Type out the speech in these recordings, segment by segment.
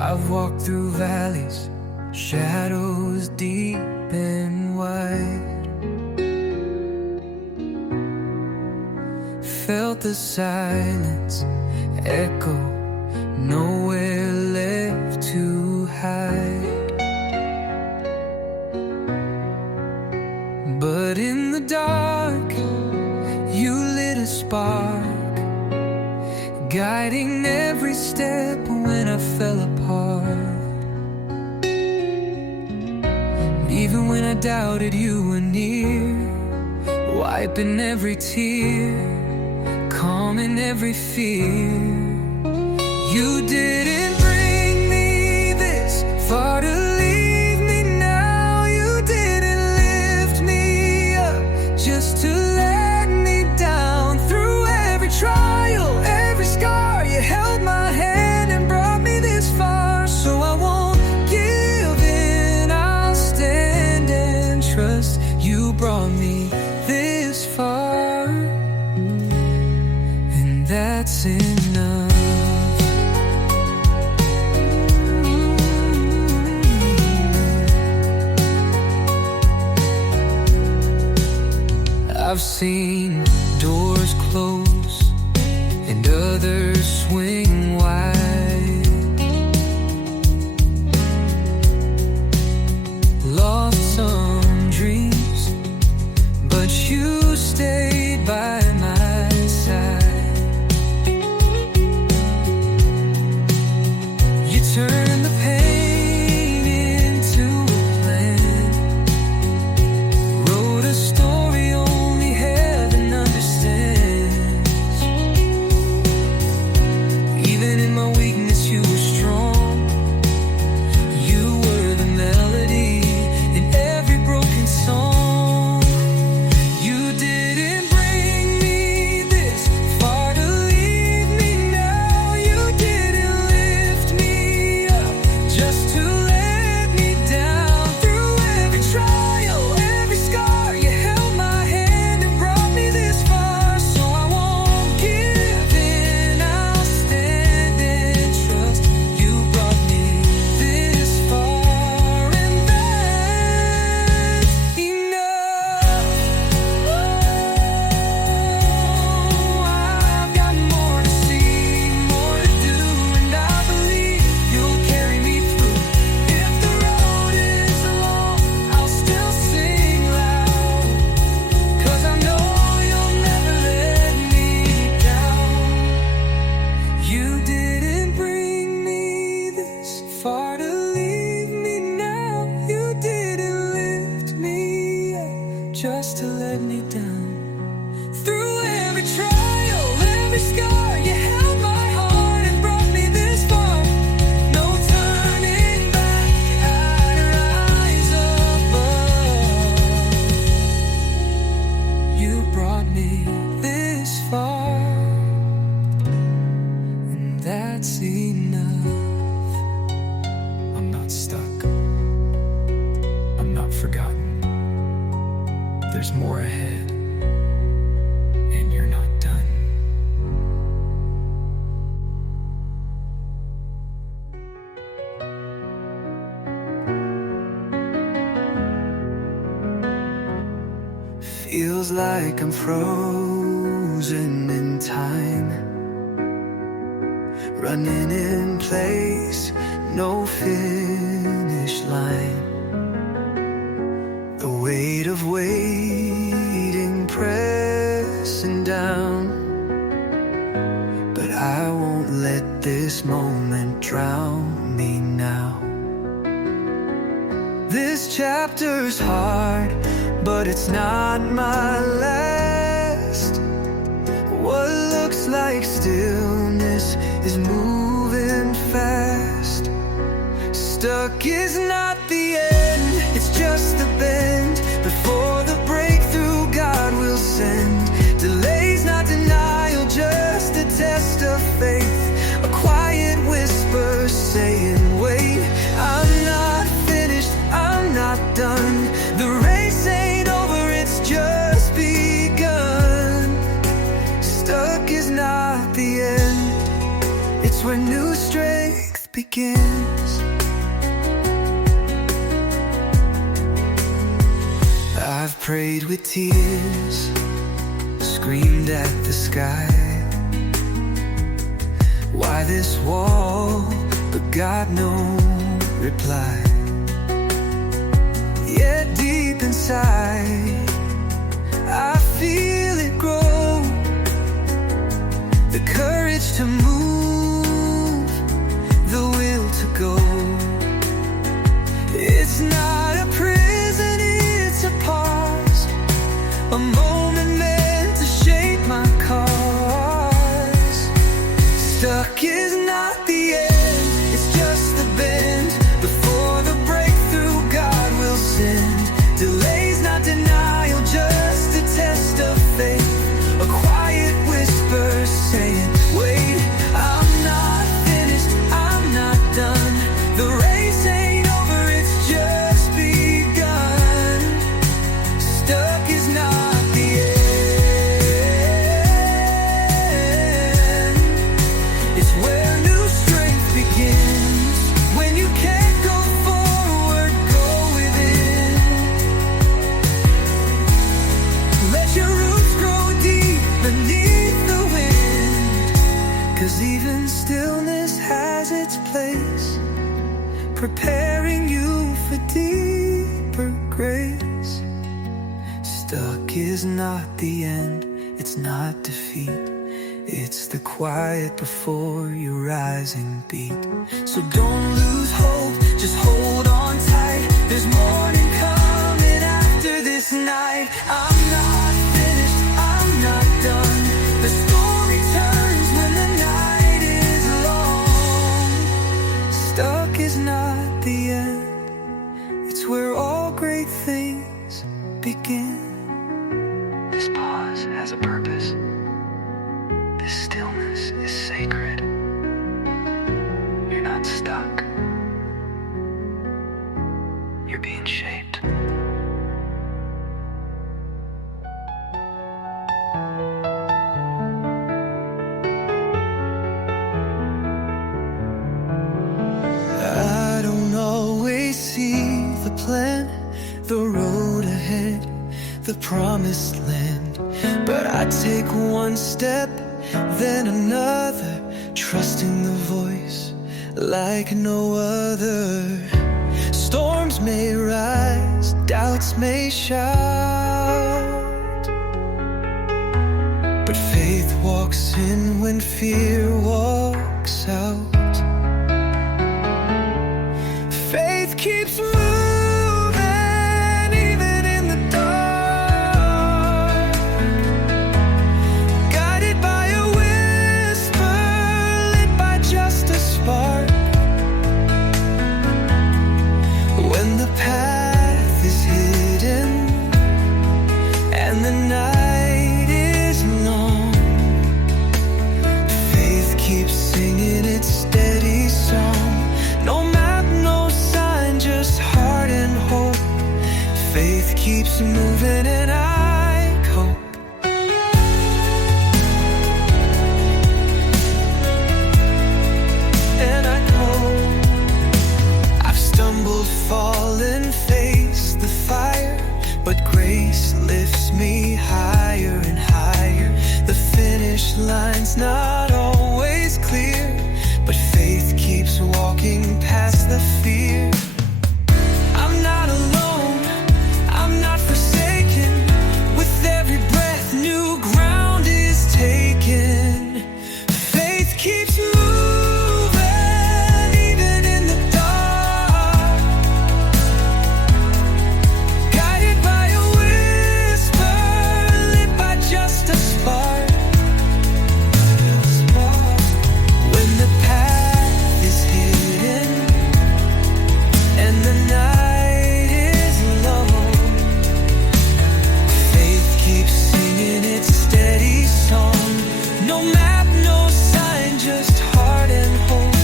I've walked through valleys, shadows deep and wide, felt the silence echo, nowhere left to hide. But in the dark, you lit a spark, guiding every step when I fell apart. Even when I doubted you were near, wiping every tear, calming every fear. You didn't bring me this far to leave me now. You didn't lift me up just to let me down. Through every trial, every scar, you held my hand and brought me this far. So I won't give in, I'll stand and trust. You brought me this far, and that's enough. I've seen doors close and others swing wide, lost some dreams, but you stayed by my side. You turned the pain into a plan, wrote a story only heaven understands. Even in my weakness you were strong. You were the melody in every broken song. You didn't bring me this far to leave me now. You didn't lift me up just to let me down. Through every trial, every scar, you held my hand and brought me this far. So I won't give in, I'll stand and trust. You brought me this far, and that's enough. I've got more to see, more to do, and I believe you'll carry me through. If the road is long, I'll still sing loud, 'cause I know you'll never let me down. You didn't bring me this far to leave me now. You didn't lift me up just to let me down. Through every trial, every scar, you held my heart and brought me this far. No turning back, I'd rise above. You brought me this far, and that's enough. I'm not stuck, I'm not forgotten. There's more ahead, and you're not done. Feels like I'm frozen in time, running in place, no finish line. The weight of waiting pressing down, but I won't let this moment drown me now. This chapter's hard, but it's not my last. What looks like stillness is moving fast. Stuck is not the end, it's just the bend before the breakthrough God will send. Delays not denial, just a test of faith. A quiet whisper saying, wait, I'm not finished, I'm not done. The race ain't over, it's just begun. Stuck is not the end, it's where new strength begins. I've prayed with tears, screamed at the sky. Why this wall? But got no reply. Yet deep inside, I feel it grow. The courage to move, the will to go. It's not a prison, it's a pause, a moment meant to shape my cause. Stuck is not the end, it's just the bend. Before the breakthrough, God will send. Delays not denial, just a test of faith. A quiet whisper saying, wait, I'm not finished, I'm not done. The race ain't over, it's just begun. Stuck is not the end, it's where new strength begins. When you can't go forward, go within. Let your roots grow deep beneath the wind. 'Cause even stillness has its place, preparing you for deeper grace. Stuck is not the end, it's not defeat. It's the quiet before your rising beat. So don't lose hope, just hold on tight. There's morning coming after this night. I'm not finished, I'm not done. The story turns when the night is long. Stuck is not the end, it's where all great things begin. This pause has a purpose. This stillness is sacred. You're not stuck. You're being shaped. I don't always see the plan, the road ahead, the promised land. But I take one step, then another, trusting the voice like no other. Storms may rise, doubts may shout, but faith walks in when fear walks out. Faith keeps moving even in the dark, guided by a whisper, lit by just a spark. When the path is hidden and the night is long, faith keeps singing its steady song. No map, no sign, just heart and hope. Faith keeps moving and I cope. And I cope. I've stumbled, fallen, faced the fire, but grace lifts me higher and higher. The finish line's not always clear, but faith keeps walking past the fear. I'm not alone, I'm not forsaken. With every breath, new ground is taken. Faith keeps moving even in the dark, guided by a whisper, lit by just a spark. When the path is hidden and the night is long, faith keeps singing its steady song. No map, no sign, just heart and hope.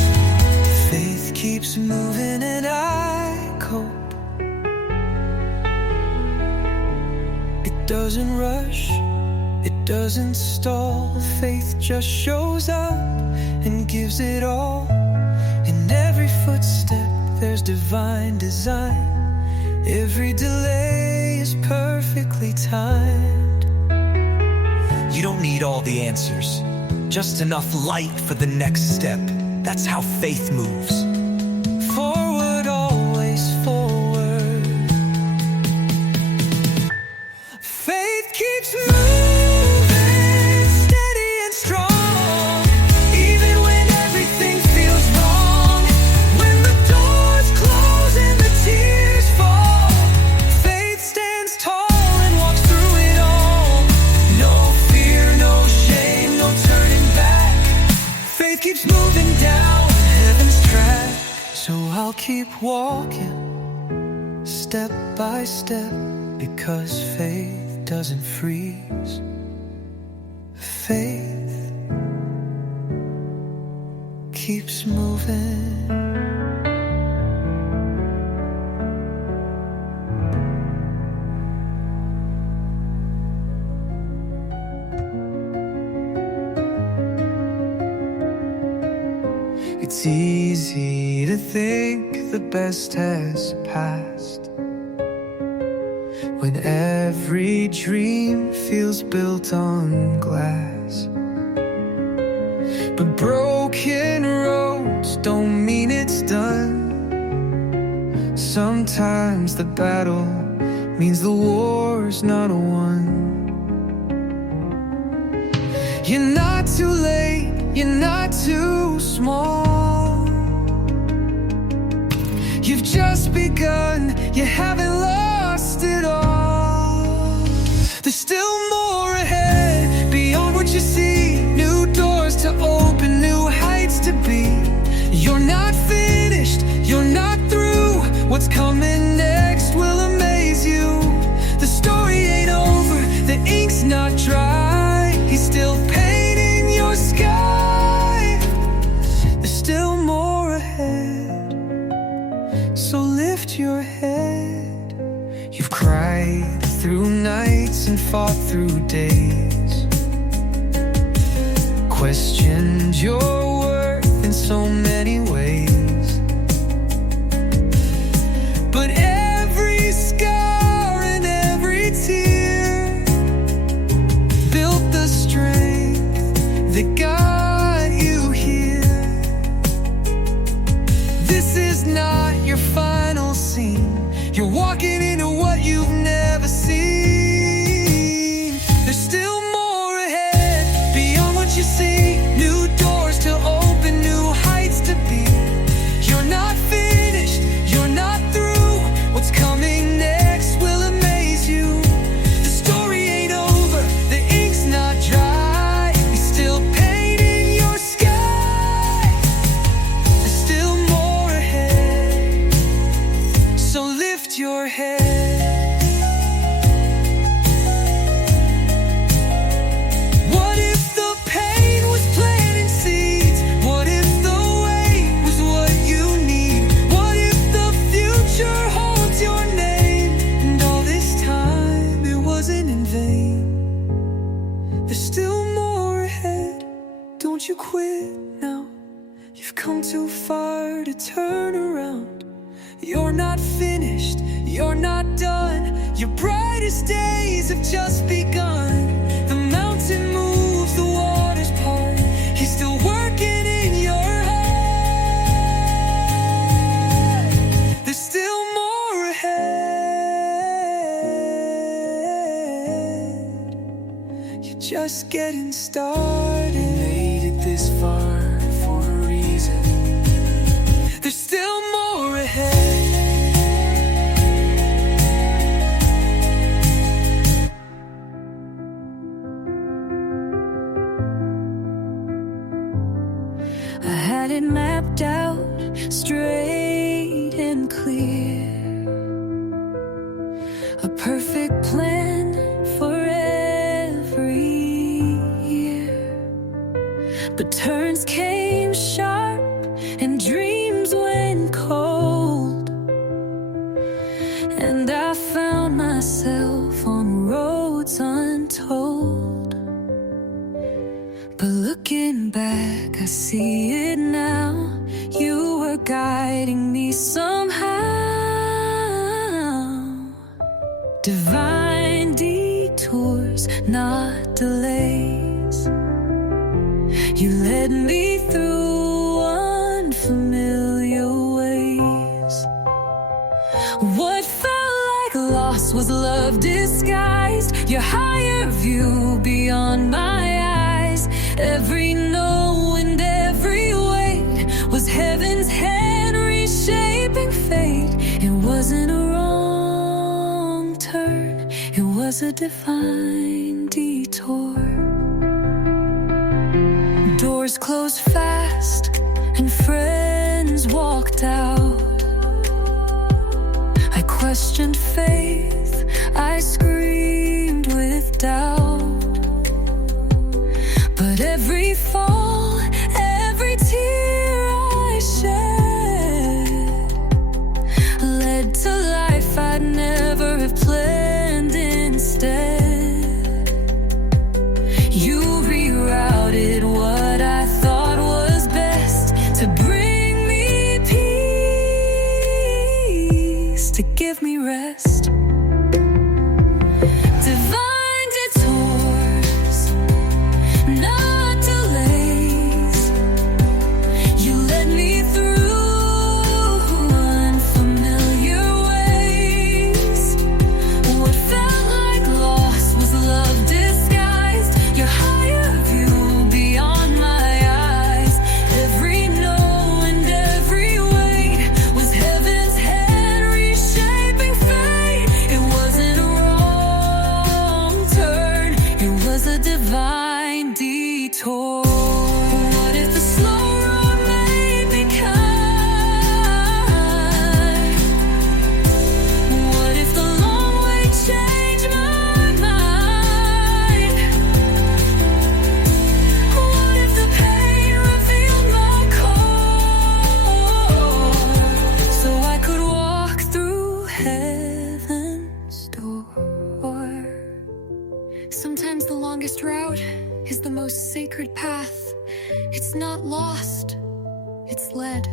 Faith keeps moving and I cope. It doesn't rush, it doesn't stall. Faith just shows up and gives it all in In every footstep there's divine design. Every delay is perfectly timed. You don't need all the answers, just enough light for the next step. That's how faith moves. Forward, always forward. Faith keeps moving, steady and strong, even when everything feels wrong. When the doors close and the tears fall, faith stands tall and walks through it all. No fear, no shame, no turning back. Faith keeps moving down heaven's track. So I'll keep walking, step by step, because faith doesn't freeze. Faith keeps moving. It's easy to think the best has passed, when every dream feels built on glass. But broken roads don't mean it's done. Sometimes the battle means the war's not won. You're not too late, you're not too small. You've just begun, you haven't lost it all. There's still more ahead, beyond what you see. New doors to open, new heights to be. You're not finished, you're not through. What's coming next will amaze you. The story ain't over, the ink's not dry. He's still painting your sky. There's still more ahead, so lift your head. You've cried through nights and fought through days, questioned your worth in so many ways. But every scar and every tear built the strength that got you here. This is not your final scene. You're walking into what you've never seen. There's still more ahead, beyond what you see. New doors to open, new heights to be. You're not finished, you're not through. What's coming next will amaze you. The story ain't over, the ink's not dry. He's still painting your sky. There's still more ahead, so lift your head. What if the pain was planting seeds? What if the wait was what you need? What if the future holds your name, and all this time it wasn't in vain? There's still more ahead, don't you quit now. You've come too far to turn around. You're not finished, you're not done. Your brightest days have just begun. The mountain moves, the waters part. He's still working in your heart. There's still more ahead. You're just getting started. You made it this far for a reason. There's still more ahead. I had it mapped out, straight and clear. A perfect plan for every year. But turns came sharp and dreams went cold. And I found myself on roads untold. But looking back, I see it now. you were guiding me somehow. Divine detours, not delays. You led me through unfamiliar ways. What felt like loss was love disguised. Your higher view beyond my eyes. Every no and every wait was heaven's hand reshaping fate. It wasn't a wrong turn, it was a divine detour. Doors closed fast and friends walked out. I questioned faith, I screamed with doubt. But every fall, every tear I shed led to life I'd never have planned instead. You rerouted what I thought was best to bring me peace, to give me rest. Divine detours, not delays. You led me through unfamiliar ways. What felt like loss was love disguised. Your higher view beyond my eyes. Every no and every wait was heaven's hand reshaping fate. It wasn't a wrong turn, it was a divine detour. What if the slow road made me kind? What if the long way changed my mind? What if the pain revealed my core, so I could walk through heaven's door? Sometimes the longest route is the most sacred path. It's not lost, it's led.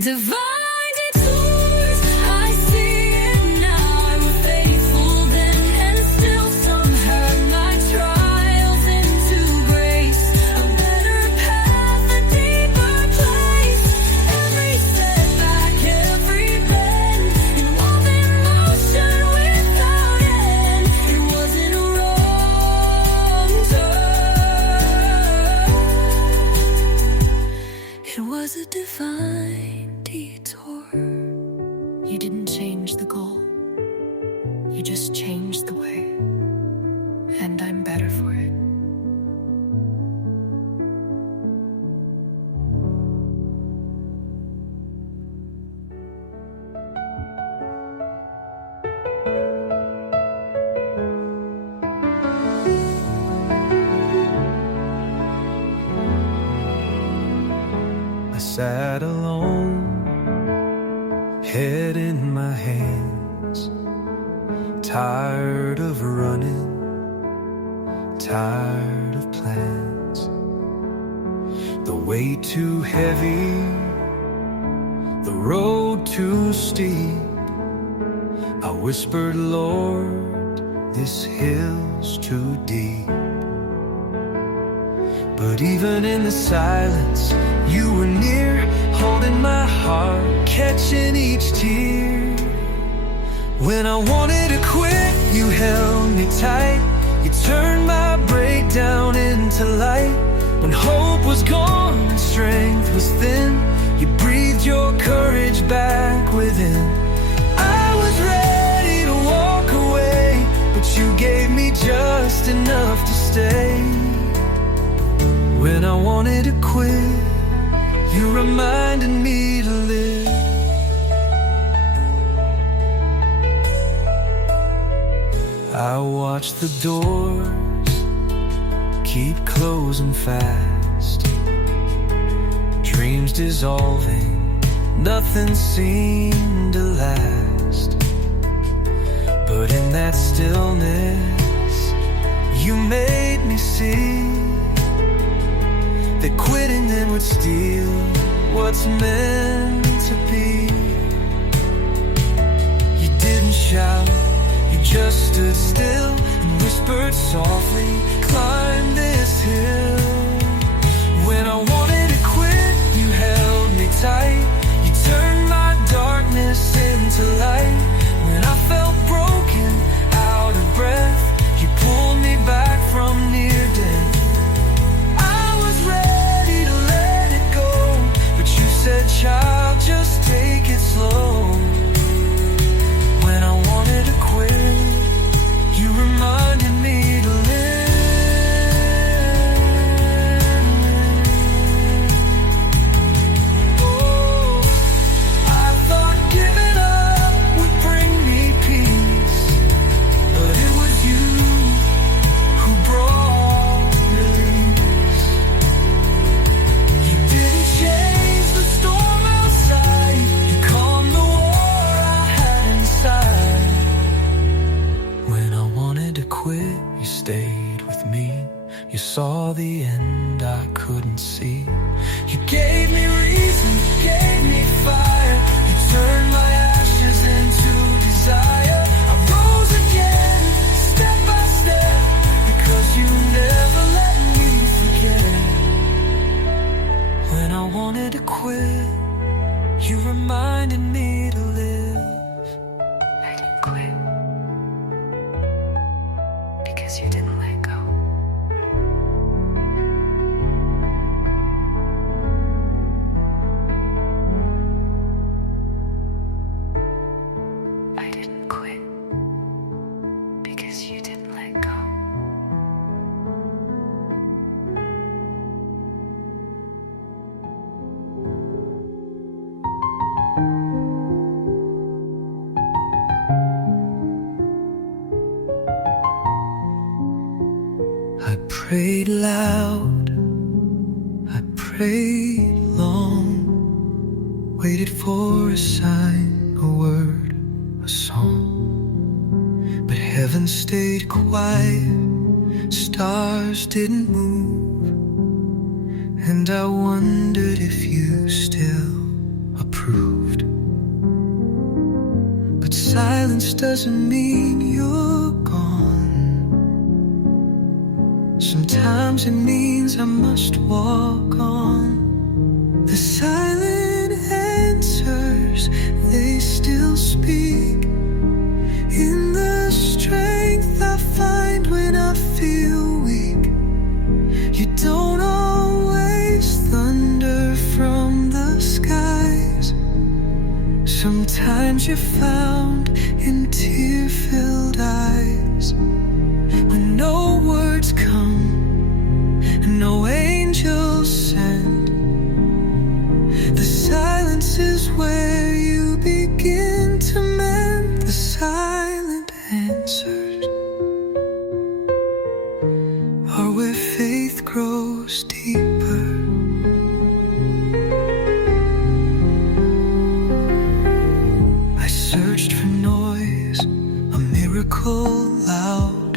Divine detours, I see it now. I was faithful then, and still some hurt my trials into grace. A better path, a deeper place. Every setback, every bend, involving motion without end. It wasn't a wrong turn, it was a divine detour. You didn't change the goal, you just changed the way, and I'm better for it. I sat alone, head in my hands, tired of running, tired of plans. The weight too heavy, the road too steep. I whispered, Lord, this hill's too deep. But even in the silence, you were near, holding my heart, catching each tear. When I wanted to quit, you held me tight. You turned my breakdown into light. When hope was gone and strength was thin, you breathed your courage back within. I was ready to walk away, but you gave me just enough to stay. When I wanted to quit, you reminded me to live. I watched the doors keep closing fast, dreams dissolving, nothing seemed to last. But in that stillness, you made me see that quitting then would steal what's meant to be. You didn't shout, you just stood still and whispered softly, climb this hill. When I wanted to quit, you held me tight. You turned my darkness into light. When I felt broken, out of breath, you pulled me back from near death. I was ready to let it go, but you said, child, just take it slow. When I wanted to quit, you reminded me to live. Oh, I thought giving up would bring me peace, but it was you who brought release. You didn't change the storm outside, you calmed the war I had inside. When I wanted to quit, you stayed with me. You saw the end I couldn't see. You gave me reason, gave me fire. You turned my ashes into desire. I rose again, step by step, because you never let me forget. When I wanted to quit, you reminded me to live. I didn't quit because you didn't let go. I didn't quit because you didn't let go. I prayed loud, I prayed long, waited for a sign, a word, a song. But heaven stayed quiet, stars didn't move, and I wondered if you still approved. But silence doesn't mean you're gone. Sometimes it means I must walk on. The silent answers, they still speak in the strength I find when I feel weak. You don't always thunder from the skies. Sometimes you're found in tear-filled eyes. When no words come, no angels send, the silence is where you begin to mend. The silent answers are where faith grows deeper. I searched for noise, a miracle loud,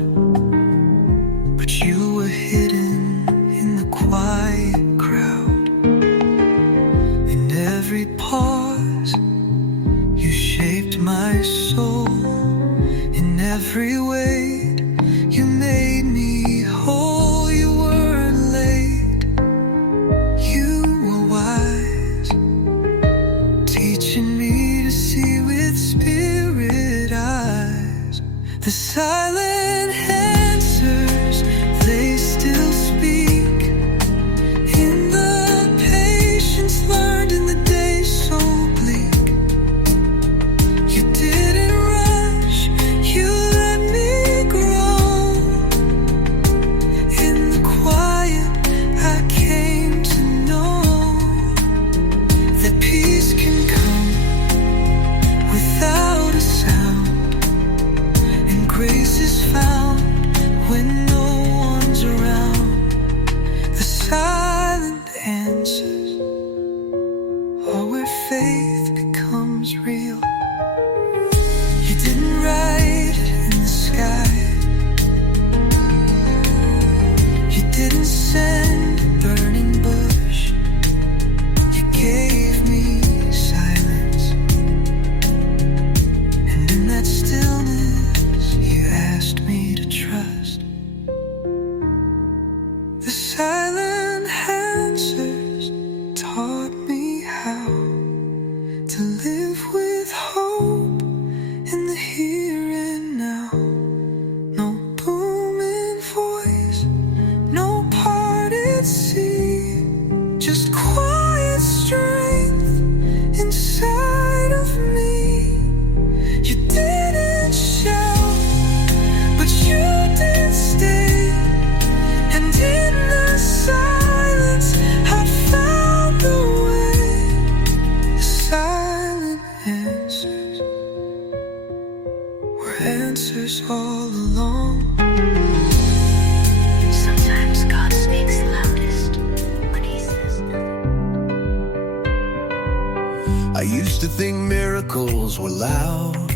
Used to think miracles were loud,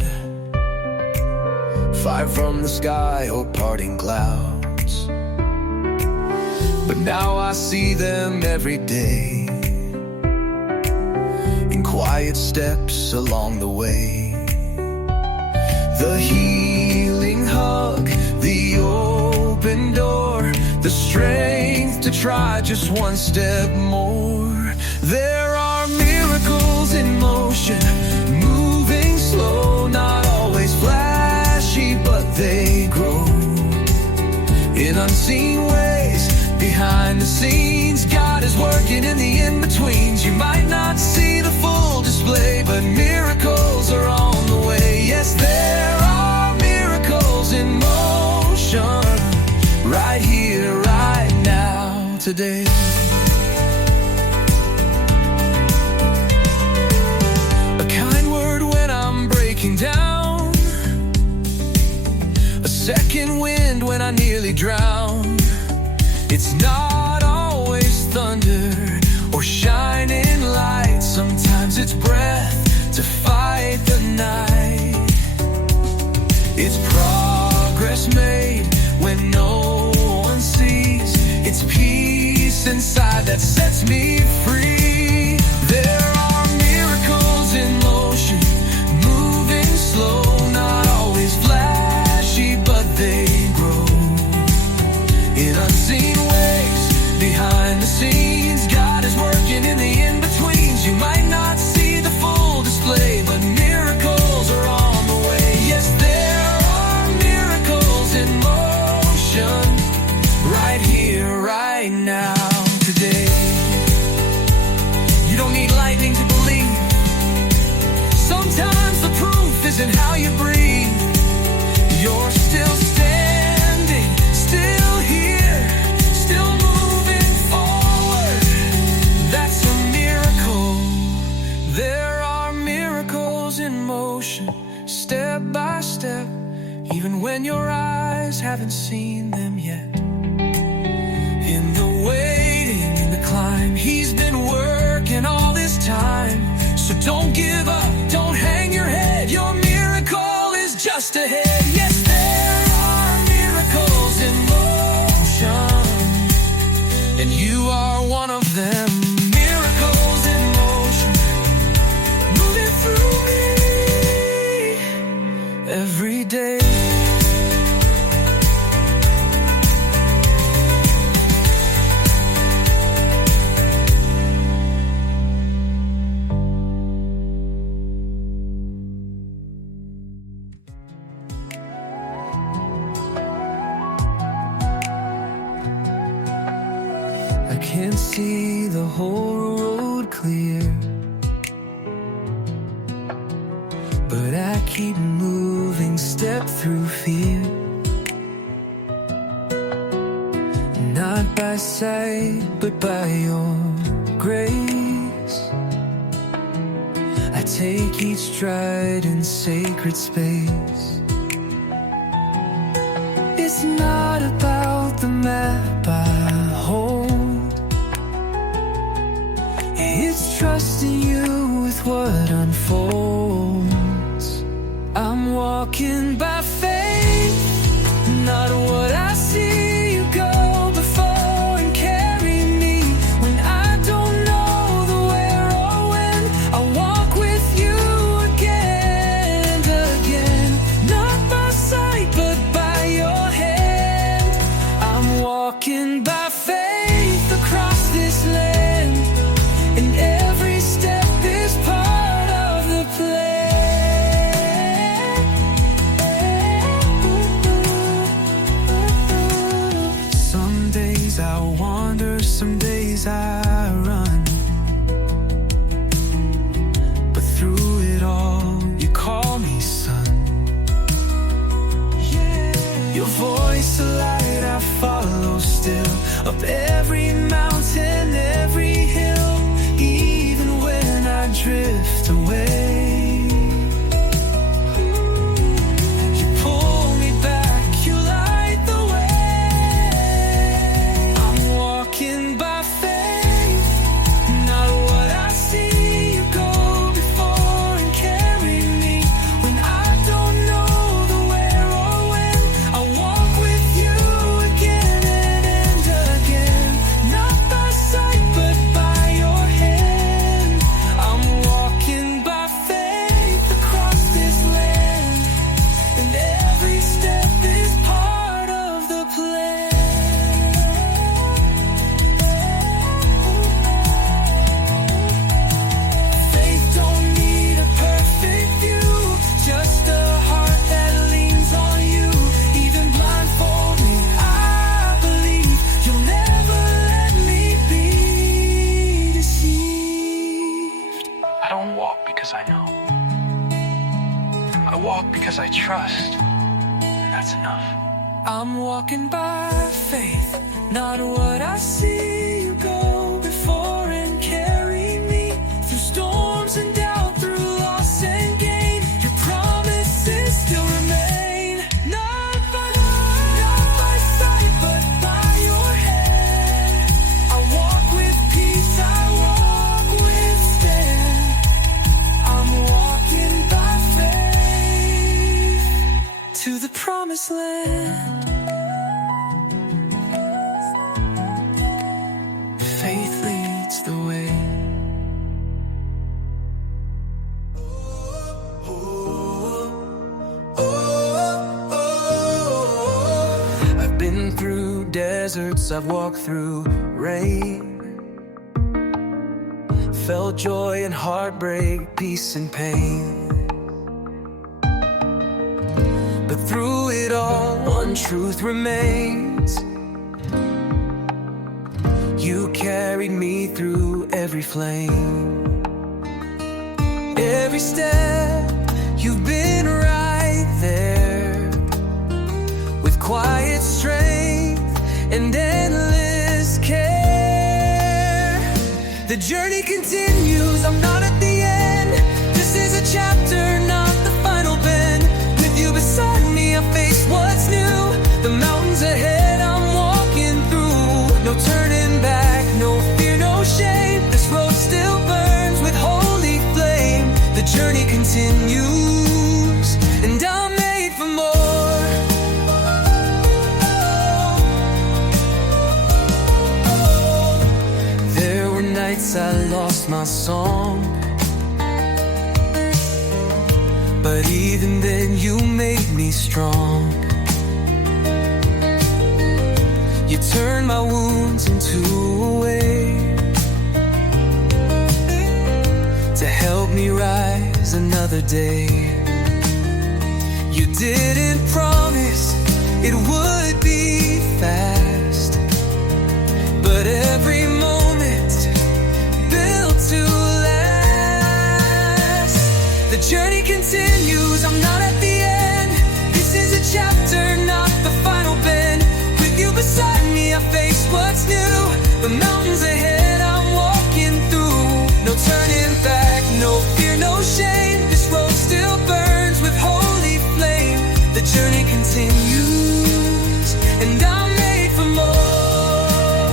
fire from the sky or parting clouds. But now I see them every day, in quiet steps along the way. The healing hug, the open door, the strength to try just one step more. There are miracles in motion, moving slow, not always flashy, but they grow in unseen ways. Behind the scenes, God is working in the in-betweens. You might not see the full display, but miracles are on the way. Yes, there are miracles in motion, right here, right now, today. A kind word when I'm breaking down, a second wind when I nearly drown. It's not always thunder or shining light. Sometimes it's breath to fight the night. It's progress made when no one sees. It's peace inside that sets me free. There are miracles in motion, moving slow, not always flashy, but they grow in unseen ways. Behind the scenes, God is working in the in-betweens. You might not see the full display, but miracles are on the way. Yes, there are miracles in motion, right here, right now, today. You don't need lightning to believe. Sometimes the proof is in how you breathe. You're still standing, still here, still moving forward. That's a miracle. There are miracles in motion, step by step, even when your eyes haven't seen them yet. In the waiting, in the climb, He's been working all this time. So don't give up, don't hang your head. Your miracle is just ahead. Yes, there are miracles in motion, and you are one of them. Miracles in motion, moving through me every day. I can't see the whole road clear, but I keep moving, step through fear. Not by sight, but by your grace. I take each stride in sacred space. It's not about the map I hold, it's trusting you with what unfolds. I'm walking by faith, not what I see. You go before and carry me when I don't know the where or when. I walk with you again and again, not by sight but by your hand. I'm walking by faith across this land, and every step is part of the plan. Some days I wander, some days I run, but through it all you call me son. Your voice a light I follow still, up every mountain, every hill, even when I drift away. You pull me back, you light the way. I'm walking by faith, not what I see. You go before trust, and that's enough. I'm walking by faith, not what I see. You go before and carry me through storms and doubt, through loss and gain. Your promises still remain. Not by sight, but by your hand. I walk with peace, I walk with stand. I'm walking by faith to the promised land. Faith leads the way. I've been through deserts, I've walked through rain, felt joy and heartbreak, peace and pain. But through it all, one truth remains: you carried me through every flame. Every step, you've been right there, with quiet strength and endless care. The journey continues, I'm not at the end. This is a chapter, not the final bend. With you beside me, I face what's new. The mountains ahead, I'm walking through. No turning back, no fear, no shame. This road still burns with holy flame. The journey continues, and I'm made for more. There were nights I lost my song, but even then you made me strong. You turned my wounds into a way to help me rise another day. You didn't promise it would be fast, but every moment built to last. The journey continues, I'm not at the end. This is a chapter, not the final bend. With you beside me, I face what's new. The mountains ahead, I'm walking through. No turning back, no fear, no shame. This road still burns with holy flame. The journey continues, and I'm made for more.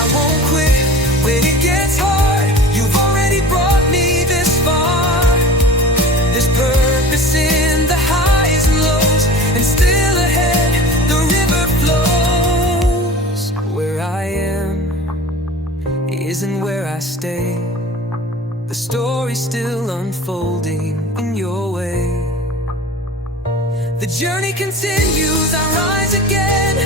I won't quit when it gets hard. You've already brought me this far. There's purpose in the highs and lows, and still ahead the river flows. Where I am isn't where I stay. The story's still unfolding in your way. The journey continues, I rise again.